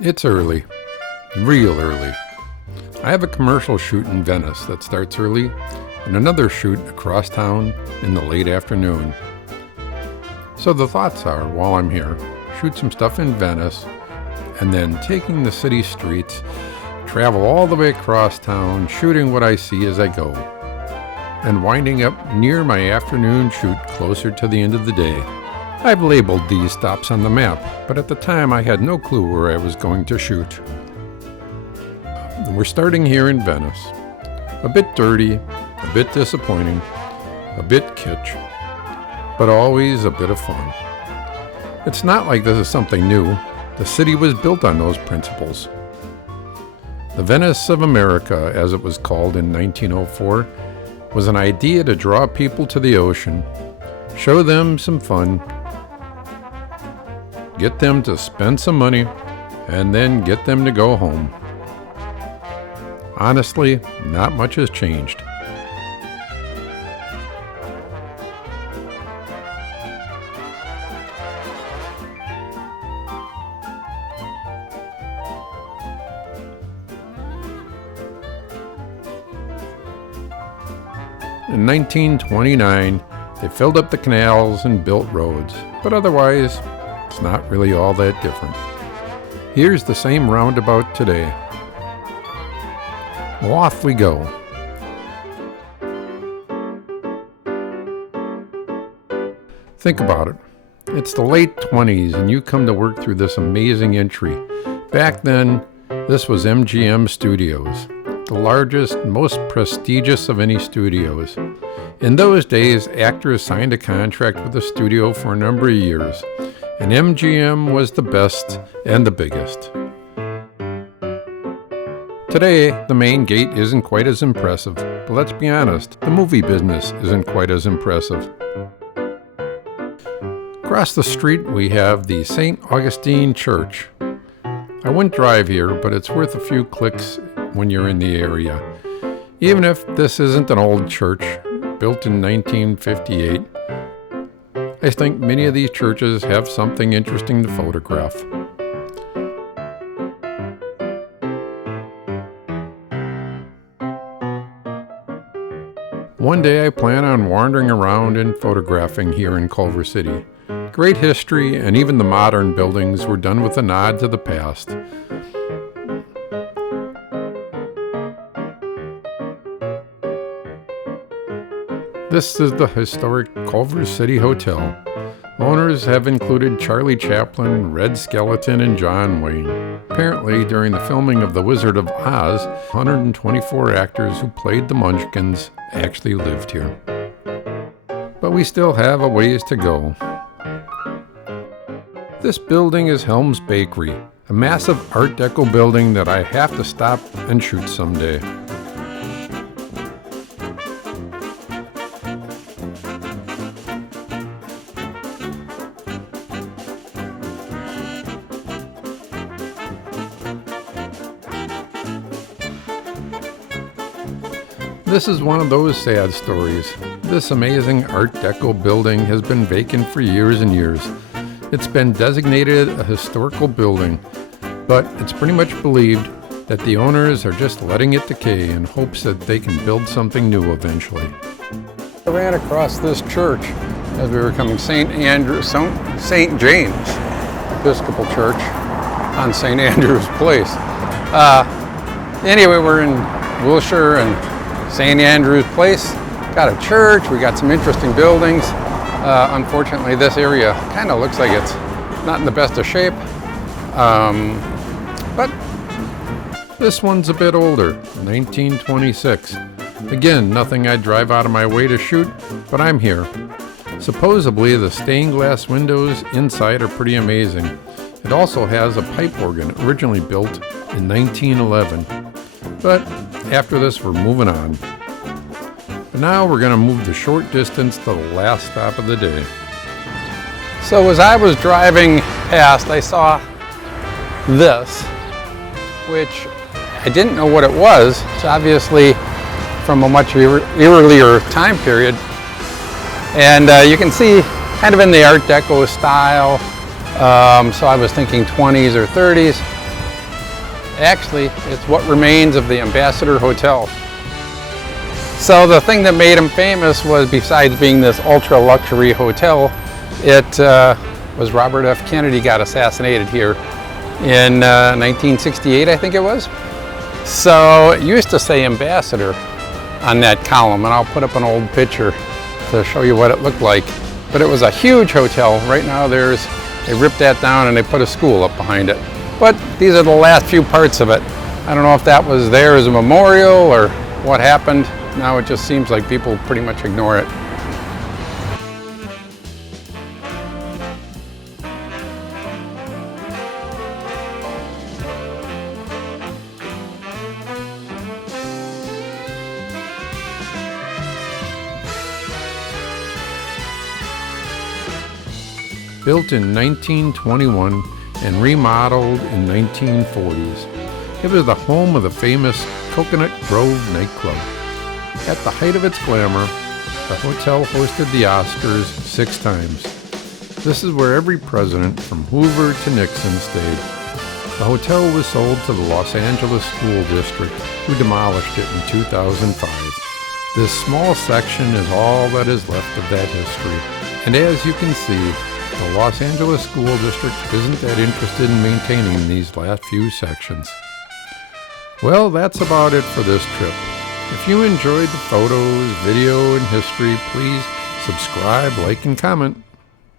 It's early, real early. I have a commercial shoot in Venice that starts early and another shoot across town in the late afternoon. So the thoughts are, while I'm here, shoot some stuff in Venice and then taking the city streets, travel all the way across town, shooting what I see as I go, and winding up near my afternoon shoot closer to the end of the day. I've labeled these stops on the map, but at the time I had no clue where I was going to shoot. We're starting here in Venice. A bit dirty, a bit disappointing, a bit kitsch, but always a bit of fun. It's not like this is something new. The city was built on those principles. The Venice of America, as it was called in 1904, was an idea to draw people to the ocean, show them some fun, get them to spend some money, and then get them to go home. Honestly, not much has changed. In 1929, they filled up the canals and built roads, but otherwise, it's not really all that different. Here's the same roundabout today. Well, off we go. Think about it. It's the late 20s and you come to work through this amazing entry. Back then, this was MGM Studios, the largest, most prestigious of any studios. In those days, actors signed a contract with the studio for a number of years, and MGM was the best and the biggest. Today, the main gate isn't quite as impressive, but let's be honest, the movie business isn't quite as impressive. Across the street, we have the St. Augustine Church. I wouldn't drive here, but it's worth a few clicks when you're in the area. Even if this isn't an old church, built in 1958, I think many of these churches have something interesting to photograph. One day I plan on wandering around and photographing here in Culver City. Great history, and even the modern buildings were done with a nod to the past. This is the historic Culver City Hotel. Owners have included Charlie Chaplin, Red Skelton, and John Wayne. Apparently, during the filming of The Wizard of Oz, 124 actors who played the Munchkins actually lived here. But we still have a ways to go. This building is Helm's Bakery, a massive Art Deco building that I have to stop and shoot someday. This is one of those sad stories. This amazing Art Deco building has been vacant for years and years. It's been designated a historical building, but it's pretty much believed that the owners are just letting it decay in hopes that they can build something new eventually. I ran across this church as we were coming, St. James Episcopal Church on St. Andrew's Place. Anyway, we're in Wilshire and St. Andrew's Place. Got a church, we got some interesting buildings. Unfortunately, this area kind of looks like it's not in the best of shape. But this one's a bit older, 1926. Again, nothing I'd drive out of my way to shoot, but I'm here. Supposedly, the stained glass windows inside are pretty amazing. It also has a pipe organ originally built in 1911. But after this, we're moving on. But now we're going to move the short distance to the last stop of the day. So as I was driving past, I saw this, which I didn't know what it was. It's obviously from a much earlier time period. And you can see kind of in the Art Deco style. So I was thinking 20s or 30s. Actually, it's what remains of the Ambassador Hotel. So the thing that made him famous was, besides being this ultra luxury hotel, it was Robert F. Kennedy got assassinated here in 1968, I think it was. So it used to say Ambassador on that column, and I'll put up an old picture to show you what it looked like. But it was a huge hotel. Right now they ripped that down and they put a school up behind it. But these are the last few parts of it. I don't know if that was there as a memorial or what happened. Now it just seems like people pretty much ignore it. Built in 1921 and remodeled in 1940s. It was the home of the famous Coconut Grove nightclub. At the height of its glamour, the hotel hosted the Oscars 6 times. This is where every president from Hoover to Nixon stayed. The hotel was sold to the Los Angeles School District, who demolished it in 2005. This small section is all that is left of that history. And as you can see, the Los Angeles School District isn't that interested in maintaining these last few sections. Well, that's about it for this trip. If you enjoyed the photos, video, and history, please subscribe, like, and comment.